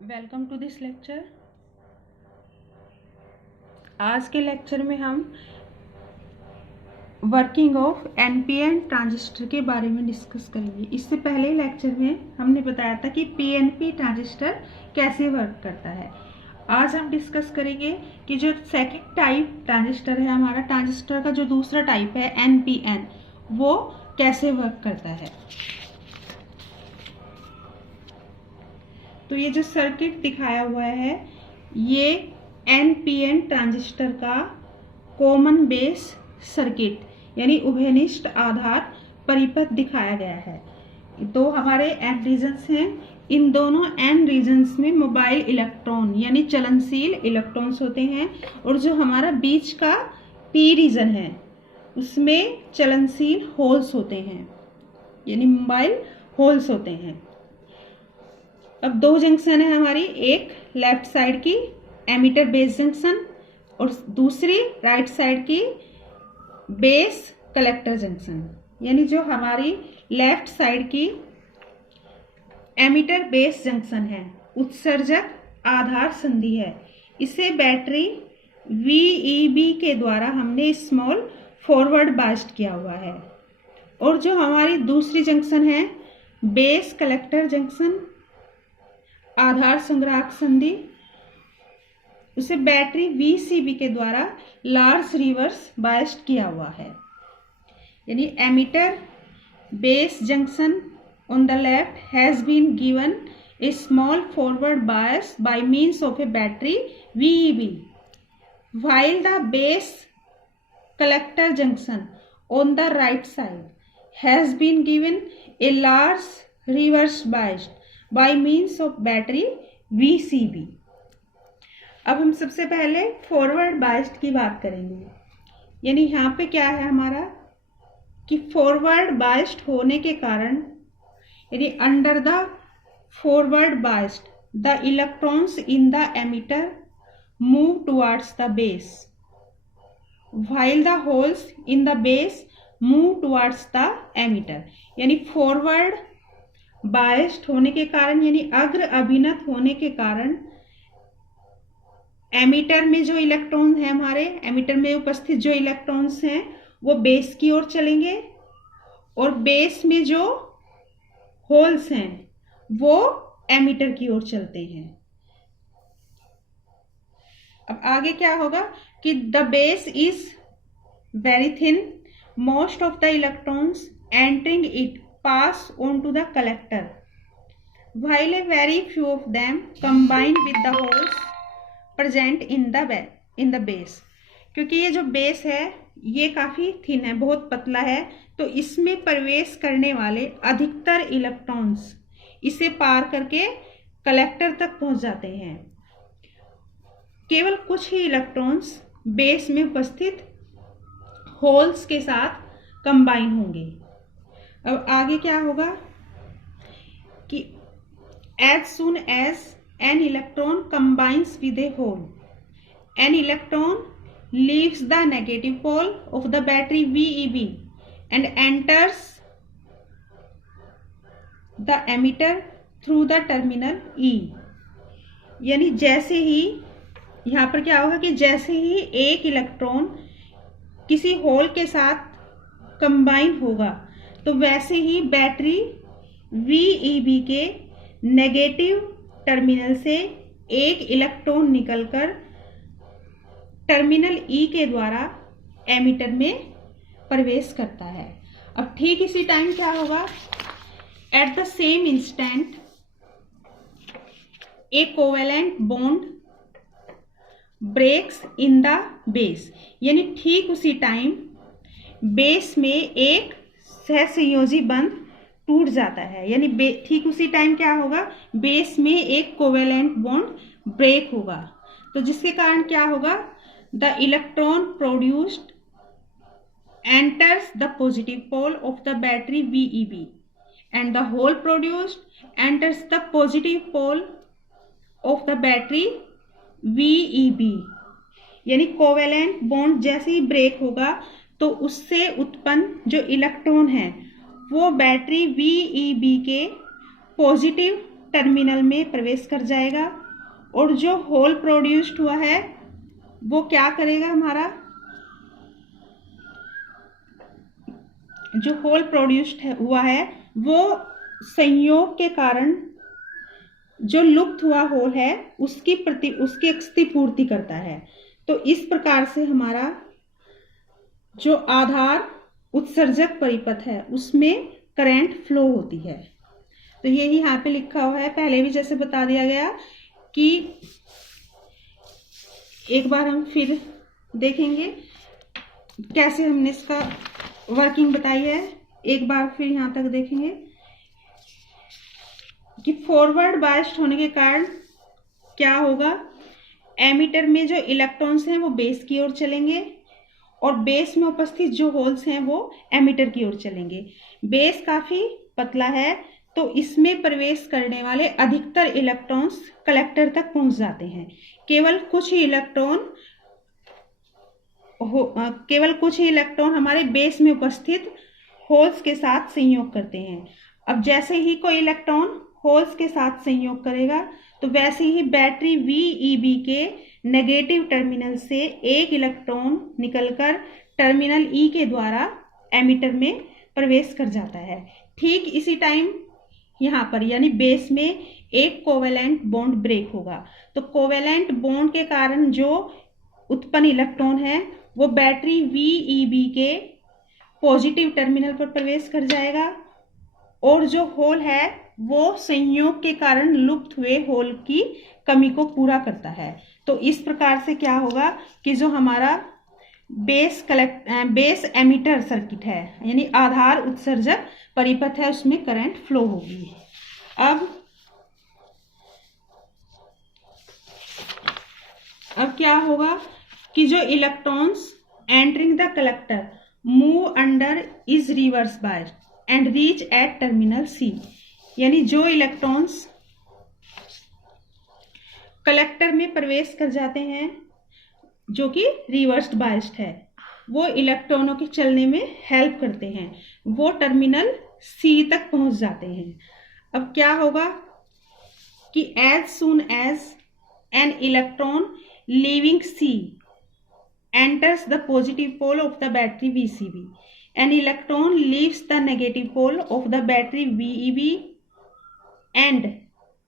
Welcome to this lecture. आज के lecture में हम वर्किंग ऑफ एनपीएन ट्रांजिस्टर के बारे में डिस्कस करेंगे। इससे पहले लेक्चर में हमने बताया था कि पीएनपी ट्रांजिस्टर कैसे वर्क करता है। आज हम डिस्कस करेंगे कि जो सेकंड टाइप ट्रांजिस्टर है, हमारा ट्रांजिस्टर का जो दूसरा टाइप है एनपीएन, वो कैसे वर्क करता है। तो ये जो सर्किट दिखाया हुआ है, ये एनपीएन ट्रांजिस्टर का कॉमन बेस सर्किट यानी उभयनिष्ठ आधार परिपथ दिखाया गया है। तो हमारे एन रीजन्स हैं, इन दोनों एन रीजन्स में मोबाइल इलेक्ट्रॉन यानी चलनशील इलेक्ट्रॉन्स होते हैं, और जो हमारा बीच का पी रीजन है उसमें चलनशील होल्स होते हैं यानी मोबाइल होल्स होते हैं। अब दो जंक्शन है हमारी, एक लेफ्ट साइड की एमिटर बेस जंक्शन और दूसरी राइट साइड की बेस कलेक्टर जंक्शन। यानी जो हमारी लेफ्ट साइड की एमिटर बेस जंक्शन है, उत्सर्जक आधार संधि है, इसे बैटरी VEB के द्वारा हमने स्मॉल फॉरवर्ड बाइस्ड किया हुआ है। और जो हमारी दूसरी जंक्शन है बेस कलेक्टर जंक्शन आधार संग्राहक संधि, उसे बैटरी VCB के द्वारा लार्ज रिवर्स बाइस्ड किया हुआ है। यानी emitter base junction on the left has been given a small forward bias by means of a battery VEB, while the base collector junction on the right side has been given a large reverse bias by means of battery VCB। अब हम सबसे पहले forward biased की बात करेंगे। यानी यहाँ पे क्या है हमारा कि फॉरवर्ड बाइस्ड होने के कारण, यानी under the forward biased the electrons in the emitter move towards the base while the holes in the base move towards the emitter. यानी फॉरवर्ड बाइस्ड होने के कारण यानी अग्र अभिनत होने के कारण एमिटर में जो इलेक्ट्रॉन है, हमारे एमिटर में उपस्थित जो इलेक्ट्रॉन्स हैं वो बेस की ओर चलेंगे, और बेस में जो होल्स हैं वो एमिटर की ओर चलते हैं। अब आगे क्या होगा कि the base is very thin, most of the electrons entering it pass on to the collector, while a very few of them combine with the holes present in the base। क्योंकि ये जो बेस है ये काफ़ी thin है, बहुत पतला है, तो इसमें प्रवेश करने वाले अधिकतर इलेक्ट्रॉन्स इसे पार करके कलेक्टर तक पहुंच जाते हैं। केवल कुछ ही इलेक्ट्रॉन्स बेस में उपस्थित होल्स के साथ कंबाइन होंगे। अब आगे क्या होगा कि as soon as an electron combines with a hole, an electron leaves the negative pole of the battery VEB and enters the emitter through the terminal E। यानी जैसे ही यहाँ पर क्या होगा कि जैसे ही एक इलेक्ट्रॉन किसी होल के साथ कंबाइन होगा तो वैसे ही बैटरी VEB के नेगेटिव टर्मिनल से एक इलेक्ट्रॉन निकलकर टर्मिनल E के द्वारा एमिटर में प्रवेश करता है। अब ठीक इसी टाइम क्या होगा, at the same instant a covalent bond breaks in the base. यानी ठीक उसी टाइम बेस में एक सहसंयोजी बंध टूट जाता है। यानी ठीक उसी टाइम क्या होगा, बेस में एक कोवेलेंट बॉन्ड ब्रेक होगा, तो जिसके कारण क्या होगा, the electron produced enters the positive pole of the battery VEB and the hole produced enters the positive pole of the battery VEB। यानी कोवेलेंट बॉन्ड जैसे ही ब्रेक होगा तो उससे उत्पन्न जो इलेक्ट्रॉन है वो बैटरी VEB के पॉजिटिव टर्मिनल में प्रवेश कर जाएगा और जो होल प्रोड्यूस्ड हुआ है वो क्या करेगा, हमारा जो होल प्रोड्यूस्ड हुआ है वो संयोग के कारण जो लुप्त हुआ होल है उसकी क्षतिपूर्ति करता है। तो इस प्रकार से हमारा जो आधार उत्सर्जक परिपथ है उसमें करंट फ्लो होती है। तो यही यहाँ पे लिखा हुआ है, पहले भी जैसे बता दिया गया कि एक बार हम फिर देखेंगे कैसे हमने इसका वर्किंग बताई है। एक बार फिर यहाँ तक देखेंगे कि फॉरवर्ड बायस्ड होने के कारण क्या होगा, एमीटर में जो इलेक्ट्रॉन्स हैं वो बेस की ओर चलेंगे और बेस में उपस्थित जो होल्स हैं वो एमीटर की ओर चलेंगे। बेस काफी पतला है तो इसमें प्रवेश करने वाले अधिकतर इलेक्ट्रॉन्स कलेक्टर तक पहुंच जाते हैं। केवल कुछ ही इलेक्ट्रॉन हमारे बेस में उपस्थित होल्स के साथ संयोग करते हैं। अब जैसे ही कोई इलेक्ट्रॉन होल्स के साथ संयोग करेगा तो वैसे ही बैटरी VEB के नेगेटिव टर्मिनल से एक इलेक्ट्रॉन निकलकर टर्मिनल E के द्वारा एमीटर में प्रवेश कर जाता है। ठीक इसी टाइम यहाँ पर यानी बेस में एक कोवेलेंट बॉन्ड ब्रेक होगा। तो कोवेलेंट बॉन्ड के कारण जो उत्पन्न इलेक्ट्रॉन है वो बैटरी VEB के पॉजिटिव टर्मिनल पर प्रवेश कर जाएगा और जो होल है वो संयोग के कारण लुप्त हुए होल की कमी को पूरा करता है। तो इस प्रकार से क्या होगा कि जो हमारा बेस एमीटर सर्किट है यानी आधार उत्सर्जक परिपथ है उसमें करंट फ्लो होगी। अब क्या होगा कि जो electrons entering the collector move under is reverse biased and reach at terminal C, यानी जो इलेक्ट्रॉन्स कलेक्टर में प्रवेश कर जाते हैं जो कि रिवर्स्ड बायस्ड है वो इलेक्ट्रॉनों के चलने में हेल्प करते हैं, वो टर्मिनल C तक पहुंच जाते हैं। अब क्या होगा कि as soon as an electron leaving C enters the positive pole of the battery VCB, an electron leaves the negative pole of the battery VEB and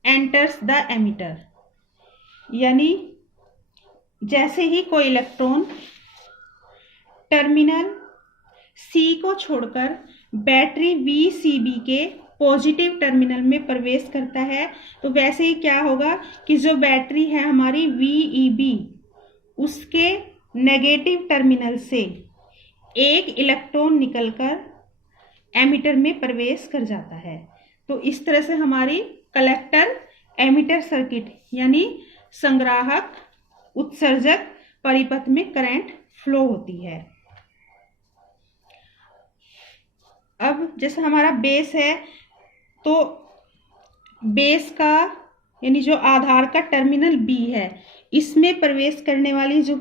enters the emitter, यानी जैसे ही कोई इलेक्ट्रॉन टर्मिनल C को छोड़कर battery VCB के positive terminal में प्रवेश करता है तो वैसे ही क्या होगा कि जो बैटरी है हमारी VEB उसके नेगेटिव टर्मिनल से एक इलेक्ट्रॉन निकलकर एमीटर में प्रवेश कर जाता है। तो इस तरह से हमारी कलेक्टर एमीटर सर्किट यानी संग्राहक उत्सर्जक परिपथ में करंट फ्लो होती है। अब जैसे हमारा बेस है तो बेस का यानी जो आधार का टर्मिनल B है इसमें प्रवेश करने वाली जो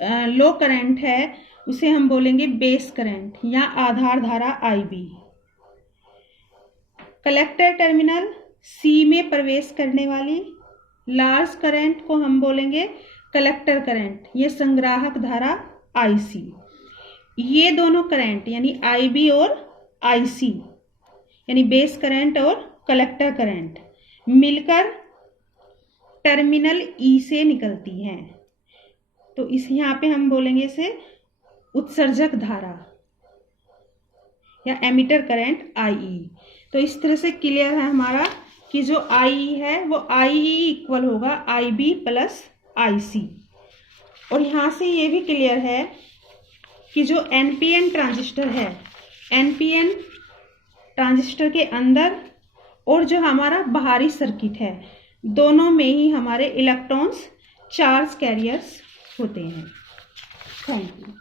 लो करंट है उसे हम बोलेंगे बेस करंट या आधार धारा IB। कलेक्टर टर्मिनल C में प्रवेश करने वाली लार्ज करंट को हम बोलेंगे कलेक्टर करंट, ये संग्राहक धारा IC। ये दोनों करंट यानी IB और IC यानी बेस करंट और कलेक्टर करंट मिलकर टर्मिनल E से निकलती हैं। तो इस यहाँ पे हम बोलेंगे इसे उत्सर्जक धारा या एमीटर करंट IE। तो इस तरह से क्लियर है हमारा कि जो IE है वो IE इक्वल होगा IB प्लस IC। और यहाँ से ये भी क्लियर है कि जो NPN ट्रांजिस्टर है, NPN ट्रांजिस्टर के अंदर और जो हमारा बाहरी सर्किट है दोनों में ही हमारे इलेक्ट्रॉन्स चार्ज कैरियर्स होते हैं। Thank you.